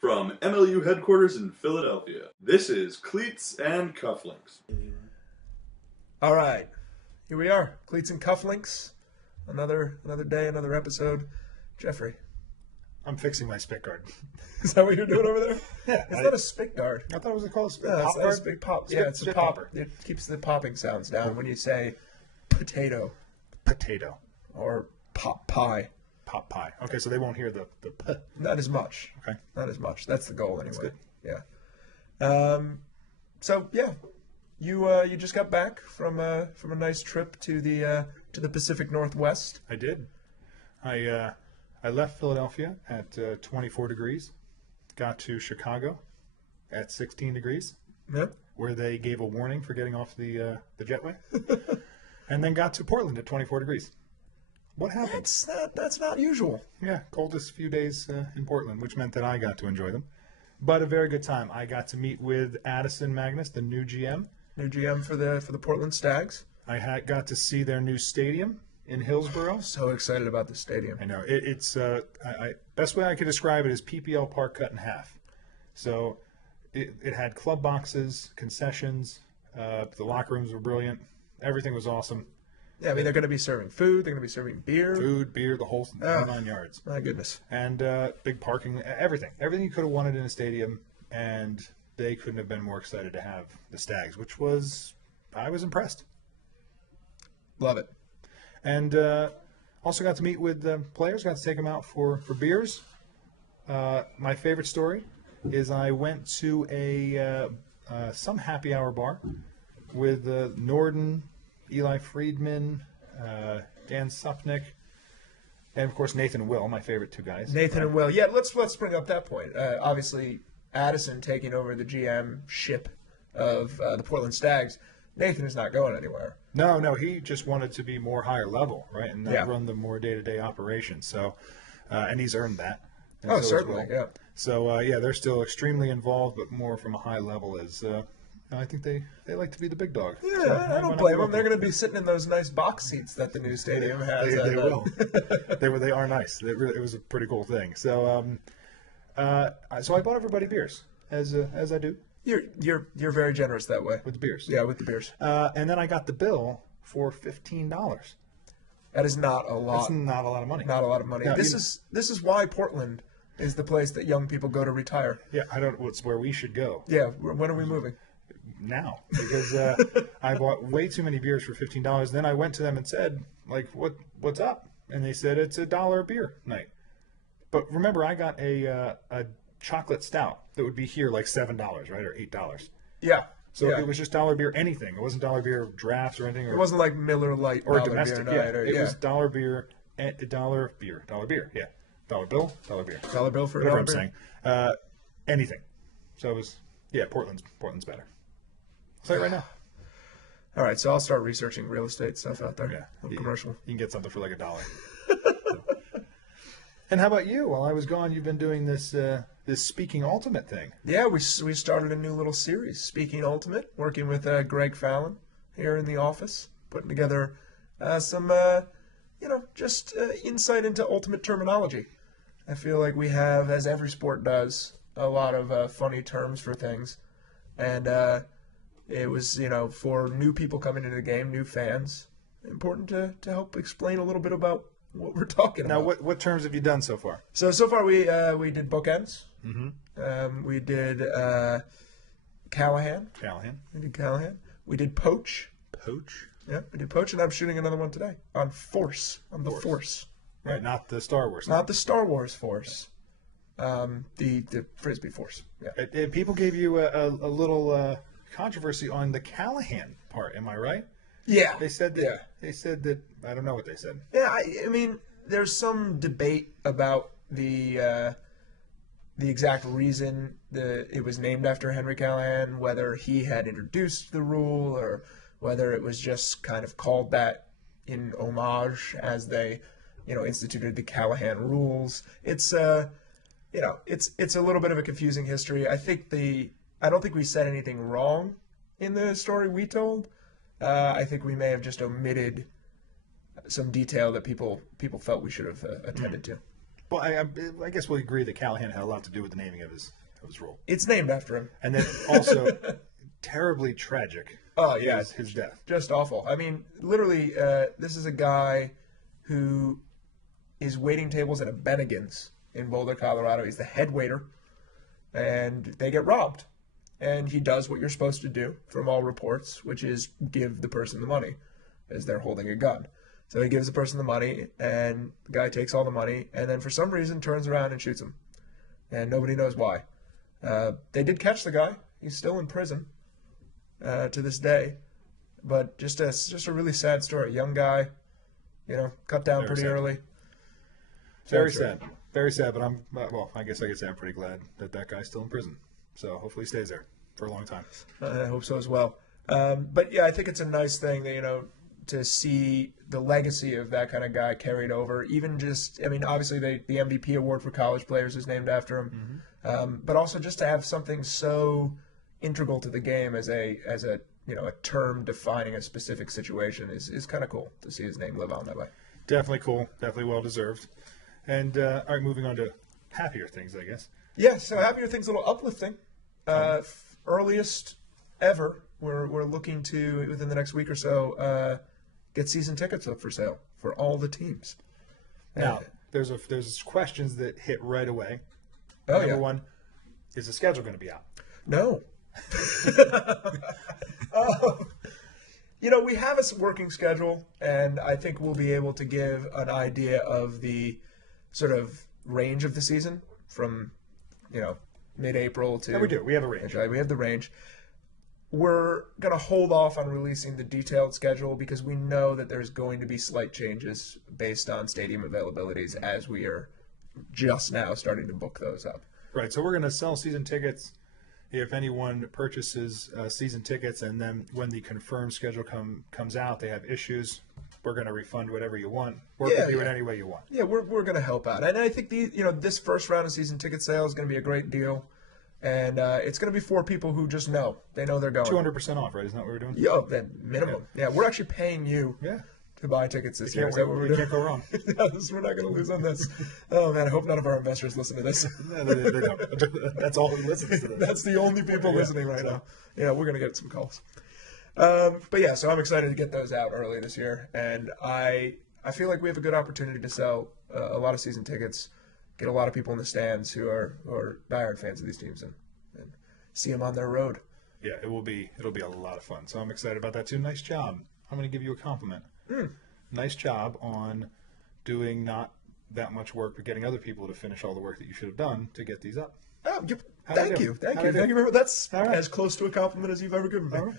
From MLU headquarters in Philadelphia, this is Cleats and Cufflinks. All right, here we are, Cleats and Cufflinks. Another day, another episode. Jeffrey, I'm fixing my spit guard. is that what you're doing over there? Yeah. It's not a spit guard. I thought it was called a spit No, pop it's guard. a big pop. Spit- Yeah, it's a spit pop. popper. It keeps the popping sounds down when you say potato Potato. or pop pie. Pop pie. Okay, so they won't hear the p. Not as much. Okay. Not as much. That's the goal anyway. good. Yeah. So yeah, you just got back from a nice trip to the Pacific Northwest. I did. I left Philadelphia at 24 degrees, got to Chicago at 16 degrees, Yeah. where they gave a warning for getting off the jetway, and then got to Portland at 24 degrees. What happened? That's not usual. Yeah, coldest few days in Portland, which meant that I got to enjoy them. But a very good time. I got to meet with Addison Magnus, the new GM. New GM for the Portland Stags. I got to see their new stadium in Hillsborough. So excited about the stadium. I know it's best way I could describe it is PPL Park cut in half. So it had club boxes, concessions. The locker rooms were brilliant. Everything was awesome. Yeah, I mean they're going to be serving food. They're going to be serving beer. Food, beer, the whole 9 yards. My goodness. And big parking, everything you could have wanted in a stadium, and they couldn't have been more excited to have the Stags, I was impressed. Love it. And also got to meet with players, got to take them out for beers. My favorite story is I went to some happy hour bar with Norden, Eli Friedman, Dan Supnick, and of course Nathan and Will, my favorite two guys. Nathan and Will. Yeah, let's bring up that point. Obviously, Addison taking over the GM ship of the Portland Stags. Nathan is not going anywhere. No, he just wanted to be more higher level, right, and Yeah. run the more day-to-day operations. So, and he's earned that. And Oh, so as certainly, well. yeah. So, they're still extremely involved, but more from a high level. As I think they like to be the big dog. Yeah, So, I why don't not blame go them. They're for going to be sitting in those nice box seats that the new stadium has. They will. And, They are nice. It was a pretty cool thing. So, so I bought everybody beers, as I do You're very generous that way. with the beers. Yeah, with the beers. And then I got the bill for $15. That is not a lot. That's not a lot of money. Not a lot of money. No, This is why Portland is the place that young people go to retire. Yeah, I don't. It's where we should go Yeah, when are we moving? now because I bought way too many beers for $15. Then I went to them and said, like, what's up? And they said it's $1 beer night. But remember, I got a chocolate stout that would be here like $7, right, or $8. Yeah. So yeah. it was just $1 beer anything. It wasn't $1 beer drafts or anything. It wasn't like Miller Lite or dollar domestic. beer Yeah, night. Or, it was $1 beer, $1 beer. Yeah, $1 bill, $1 beer. dollar bill for a Whatever dollar I'm beer. saying. Anything. So it was, Portland's better. I'll tell you right now. All right, so I'll start researching real estate stuff out there. Yeah. Commercial. You can get something for like $1. And how about you? While I was gone, you've been doing this Speaking Ultimate thing. Yeah, we started a new little series, Speaking Ultimate, working with Greg Fallon here in the office, putting together some, just insight into ultimate terminology. I feel like we have, as every sport does, a lot of funny terms for things. And it was, for new people coming into the game, new fans, important to help explain a little bit about what we're talking Now, about. what terms have you done so far? So far we did bookends. Mm-hmm. We did Callahan. Callahan. We did Callahan. We did Poach. Poach. Yeah, we did Poach, and I'm shooting another one today on Force. On the Force. Right, not the Star Wars. Not the Star Wars Force. The Frisbee Force. Yeah. People gave you a little controversy on the Callahan part. Am I right? Yeah. They said that. Yeah. They said that. I don't know what they said. Yeah, I mean, there's some debate about the exact reason it was named after Henry Callahan, whether he had introduced the rule or whether it was just kind of called that in homage as they, instituted the Callahan rules. It's it's a little bit of a confusing history. I don't think we said anything wrong in the story we told. I think we may have just omitted some detail that people felt we should have attended to. But I guess we'll agree that Callahan had a lot to do with the naming of his role. It's named after him. And then also terribly tragic. Oh, yeah. His death. Just awful. I mean, literally, this is a guy who is waiting tables at a Bennigan's in Boulder, Colorado. He's the head waiter, and they get robbed. And he does what you're supposed to do, from all reports, which is give the person the money, as they're holding a gun. So he gives the person the money, and the guy takes all the money, and then for some reason turns around and shoots him. And nobody knows why. They did catch the guy. He's still in prison to this day. But just a really sad story. Young guy, cut down pretty early. Very sad. Very sad, but I guess I could say I'm pretty glad that guy's still in prison. So hopefully he stays there for a long time. I hope so as well. But yeah, I think it's a nice thing that, to see the legacy of that kind of guy carried over. Even just, obviously the MVP award for college players is named after him. Mm-hmm. But also just to have something so integral to the game as a term defining a specific situation is kind of cool to see his name live on that way. Definitely cool. Definitely well deserved. And all right, moving on to happier things, I guess. Yeah, so happier things, a little uplifting. Earliest ever, we're looking to, within the next week or so, get season tickets up for sale for all the teams. Now, there's questions that hit right away. Oh, Number one, is the schedule going to be out? No. We have a working schedule, and I think we'll be able to give an idea of the sort of range of the season from, mid-April to... Yeah, we do. We have a range. We have the range. We're going to hold off on releasing the detailed schedule because we know that there's going to be slight changes based on stadium availabilities as we are just now starting to book those up. Right, so we're going to sell season tickets if anyone purchases season tickets, and then when the confirmed schedule comes out, they have issues, we're going to refund whatever you want. Work with you in any way you want. Yeah, we're going to help out. And I think this first round of season ticket sales is going to be a great deal. And it's going to be for people who just know. They know they're going. 200% off, right? Isn't that what we're doing? Yeah, minimum. Yeah, we're actually paying you to buy tickets this year. Is that what we're doing? Can't go wrong. We're not going to lose on this. Oh, man, I hope none of our investors listen to this. No, they don't. That's all who listens to this. That's the only people listening right now. Yeah, we're going to get some calls. But yeah, so I'm excited to get those out early this year. And I feel like we have a good opportunity to sell a lot of season tickets, get a lot of people in the stands who are diehard fans of these teams and see them on their road. Yeah, it'll be a lot of fun. So I'm excited about that too. Nice job. I'm going to give you a compliment. Nice job on doing not that much work, but getting other people to finish all the work that you should have done to get these up. Oh, thank you very much. That's as close to a compliment as you've ever given me. All right.